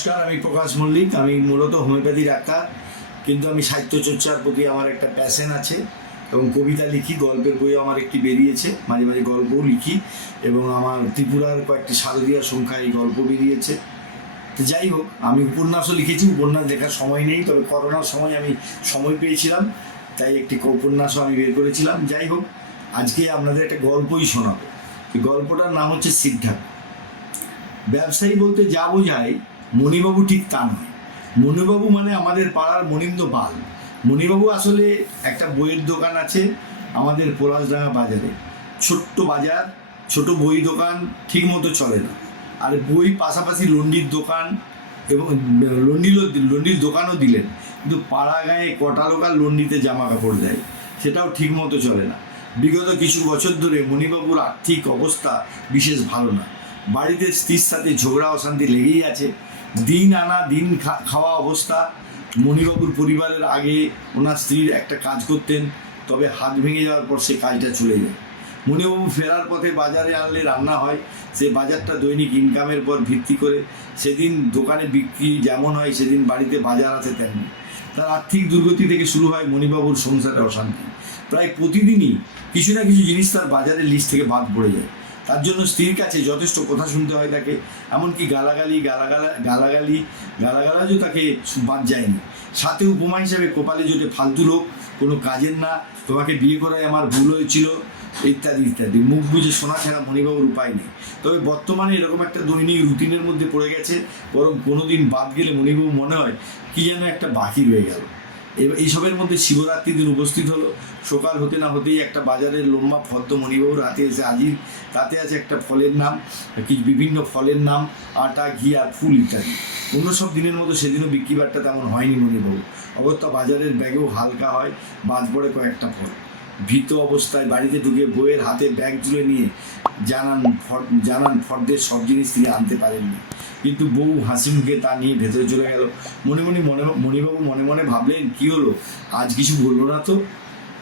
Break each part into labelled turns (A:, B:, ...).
A: নমস্কার, আমি প্রকাশ মল্লিক। আমি মূলত হোমিওপ্যাথি ডাক্তার, কিন্তু আমি সাহিত্য চর্চার প্রতি আমার একটা প্যাশন আছে এবং কবিতা লিখি, গল্পের বই আমার একটি বেরিয়েছে, মাঝে মাঝে গল্পও লিখি এবং আমার ত্রিপুরার কয়েকটি শারদীয় সংখ্যায় গল্প বেরিয়েছে। তো যাই হোক, আমি উপন্যাসও লিখেছি, উপন্যাস দেখার সময় নেই, তবে করোনার সময় আমি সময় পেয়েছিলাম, তাই একটি উপন্যাসও আমি বের করেছিলাম। যাই হোক, আজকে আপনাদের একটা গল্পই শোনাবো। গল্পটার নাম হচ্ছে সিদ্ধার্থ ব্যবসায়ী বলতে যা বোঝায় মণিবাবু ঠিক তা নয়। মণিবাবু মানে আমাদের পাড়ার মনিন্দ পাল। মণিবাবু আসলে একটা বইয়ের দোকান আছে আমাদের পলাশডাঙ্গা বাজারে। ছোট্ট বাজার, ছোট বই দোকান ঠিক মতো চলে না। আর বই পাশাপাশি লন্ডির দোকান এবং লন্ডিরও লন্ডির দোকানও দিলেন। কিন্তু পাড়া গায়ে কটা লোকাল লন্ডিতে জামা কাপড় দেয়, সেটাও ঠিক মতো চলে না। বিগত কিছু বছর ধরে মণিবাবুর আর্থিক অবস্থা বিশেষ ভালো না। বাড়িতে স্ত্রীর সাথে ঝগড়া অশান্তি লেগেই আছে। দিন আনা, দিন খাওয়া অবস্থা। মণিবাবুর পরিবারের আগে ওনার স্ত্রীর একটা কাজ করতেন, তবে হাত ভেঙে যাওয়ার পর সে কাজটা চলে যায়। মণিবাবু ফেরার পথে বাজারে আনলে রান্না হয়, সে বাজারটা দৈনিক ইনকামের পর ভিত্তি করে সেদিন দোকানে বিক্রি যেমন হয়, সেদিন বাড়িতে বাজার আছে তেমনি। তার আর্থিক দুর্গতি থেকে শুরু হয় মণিবাবুর সংসারে অশান্তি। প্রায় প্রতিদিনই কিছু না কিছু জিনিস তার বাজারের লিস্ট থেকে বাদ পড়ে যায়। তার জন্য স্ত্রীর কাছে যথেষ্ট কথা শুনতে হয় তাকে, এমনকি গালাগালি, গালাগালা, গালাগালি, গালাগালাজও তাকে বাদ যায়নি। সাথে উপমা হিসাবে কপালে জোটে ফালতু লোক, কোনো কাজের না, তোমাকে বিয়ে করায় আমার ভুল হয়েছিল, ইত্যাদি ইত্যাদি। মুখ বুঝে শোনা ছাড়া মণিবাবুর উপায় নেই। তবে বর্তমানে এরকম একটা দৈনিক রুটিনের মধ্যে পড়ে গেছে, বরং কোনোদিন বাদ গেলে মণিবাবু মনে হয় কি যেন একটা বাকি রয়ে গেল। এইসবের মধ্যে শিবরাত্রি দিন উপস্থিত হলো। সকাল হতে না হতেই একটা বাজারের লম্বা ফদ্ম মণিবাবুর হাতে এসে হাজির। তাতে আছে একটা ফলের নাম কিছু বিভিন্ন ফলের নাম, আটা, ঘি আর ফুল ইত্যাদি। অন্য সব দিনের মতো সেদিনও বিক্রি বাট্টা তেমন হয়নি মণিবাবু। অগত্যা বাজারের ব্যাগেও হালকা হয়, বাদ পড়ে কয়েকটা ফল। ভীত অবস্থায় বাড়িতে ঢুকে বইয়ের হাতে ব্যাগ তুলে নিয়ে জানান জানান ফর্দের সব জিনিস তিনি আনতে পারেননি। কিন্তু বউ হাসি মুখে তা নিয়ে ভেতরে চলে গেল। মনে মনে মনে মণিবাবু মনে মনে ভাবলেন, কি হলো? আজ কিছু বলল না তো?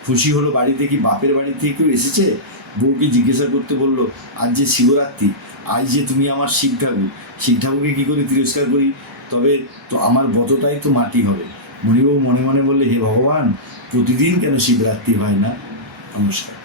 A: খুশি হলো বাড়িতে কি বাপের বাড়ি থেকে কেউ এসেছে? বউকে জিজ্ঞাসা করতে বলল, আজ যে শিবরাত্রি, আজ যে তুমি আমার শিব ঠাকুর শিব ঠাকুরকে কী করে তিরস্কার করি? তবে তো আমার বতটাই তো মাটি হবে। মণিবাবু মনে মনে বললে, হে ভগবান, প্রতিদিন কেন শিবরাত্রি হয় না? নমস্কার।